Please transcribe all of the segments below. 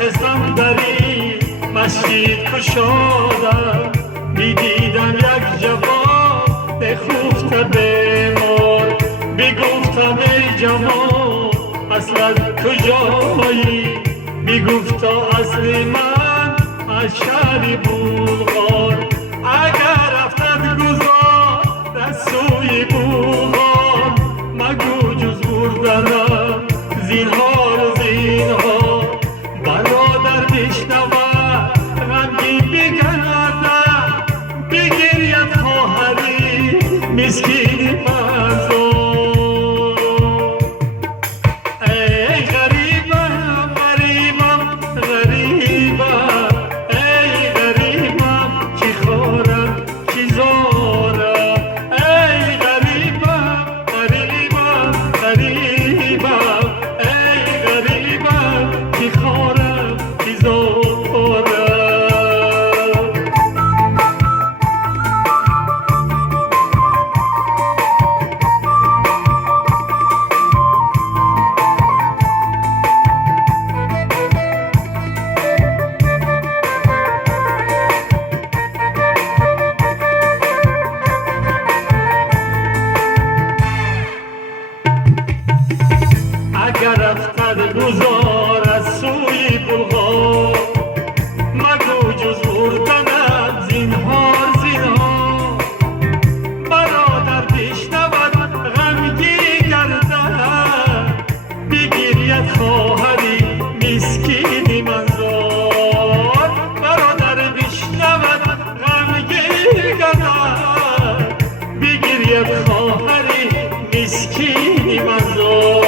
خستم دری مسجد کشادم میدیدم یک جوان بخوفته بیمار بگفتم ای جوان اصلت کجایی میگفتا اصل من از شهر بلغار اگر رفتت گذار از سوی بلغار مگو جز بردنم زینهار زینهار برادر بشنود غمگین بگردم بگرید خواهری مسکین مرزا ای غریبم غریبم غریبم ای غریبم کی خورم کی زارم ای غریبم غریبم غریبم ای غریبم کی خورم کی زارم اگر رفتد گذار از سوی بلغار مگو جز بردنم زینهار زینهار برادر بشنود غمگین گردد بگرید خواهری مسکین منزار برادر بشنود غمگین گردد بگرید خواهری مسکین منزار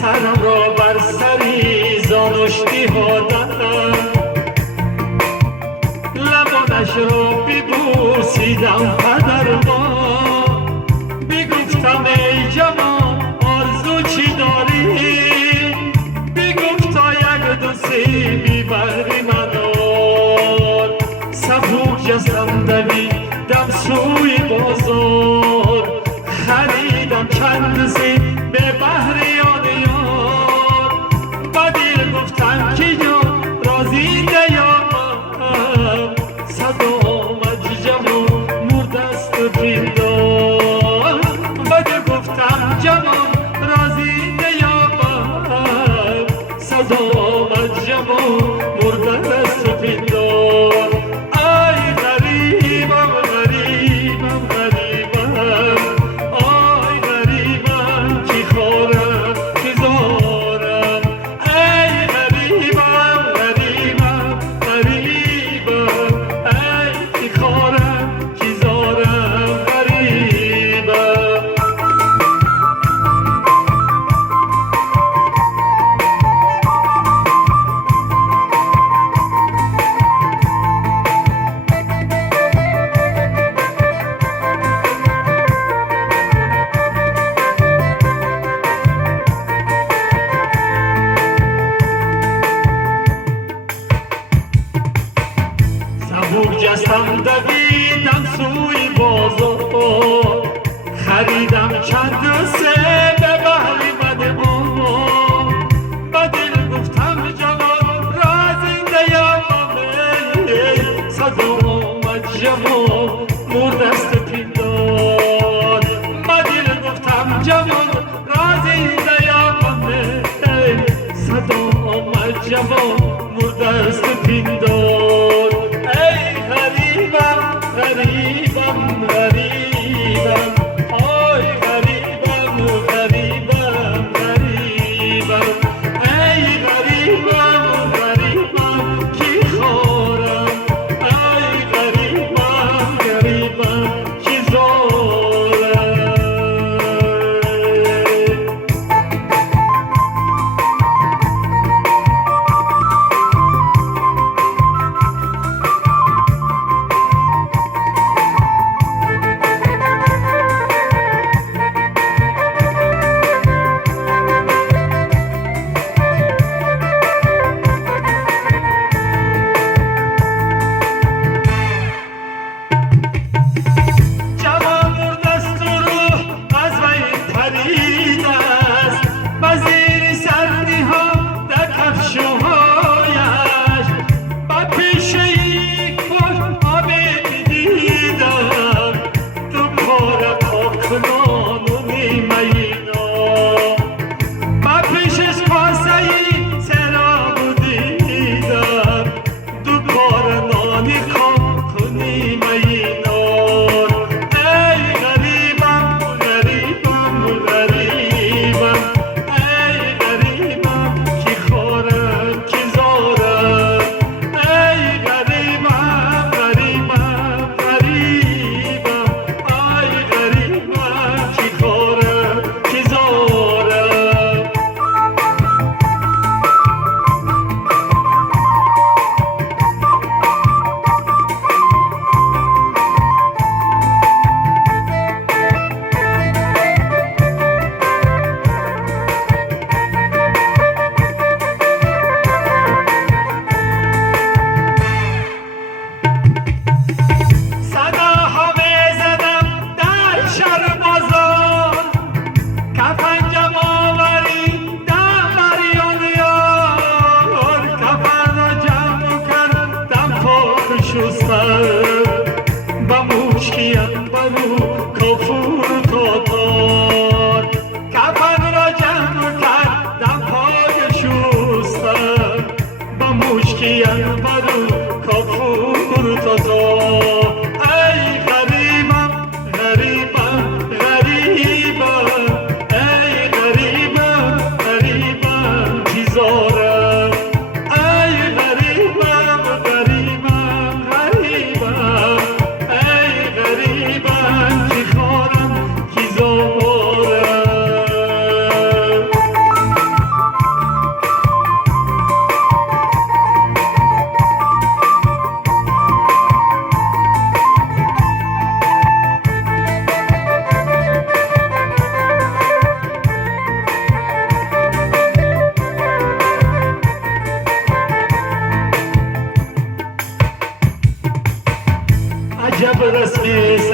سرم را بر سری زانشتی ها دادم لبانش را ببوسیدم پدر ما بگفتم ای جوان آرزو چی داری بگفتا یک دو سیبی بهر من آر سبوک جستم دویدم سوی بازار خریدم چند سیب به بهر یاد یار با دل گفتم که جان راضی نیامم صدا آمد جوان مردست پندار با دل گفتم جوان راضی نیامم صدا آمد جوان مردست پندار ای غریبم غریبم غریبم آی غریبم کی خورم کی زارم ای غریبم غریبم غریبم ای کی خورم کی زارم غریبم سبوک جستم دویدم سوی بازار خریدم چند و سه به بهر من ماما با دل گفتم جوان رازی نیامم صدا آمد جوان مردست پندار با دل گفتم جوان رازی نیامم صدا آمد جوان مردست پندار ای غریبم غریبم غریبم آی غریبم غریبم غریبم ای غریبم کیم برو کافور تا ای غریبم غریبم غریبم ای غریبم غریبم چیزارم ای غریبم غریبم غریبم ای غریبم کی خارم کی زارم عجب رسم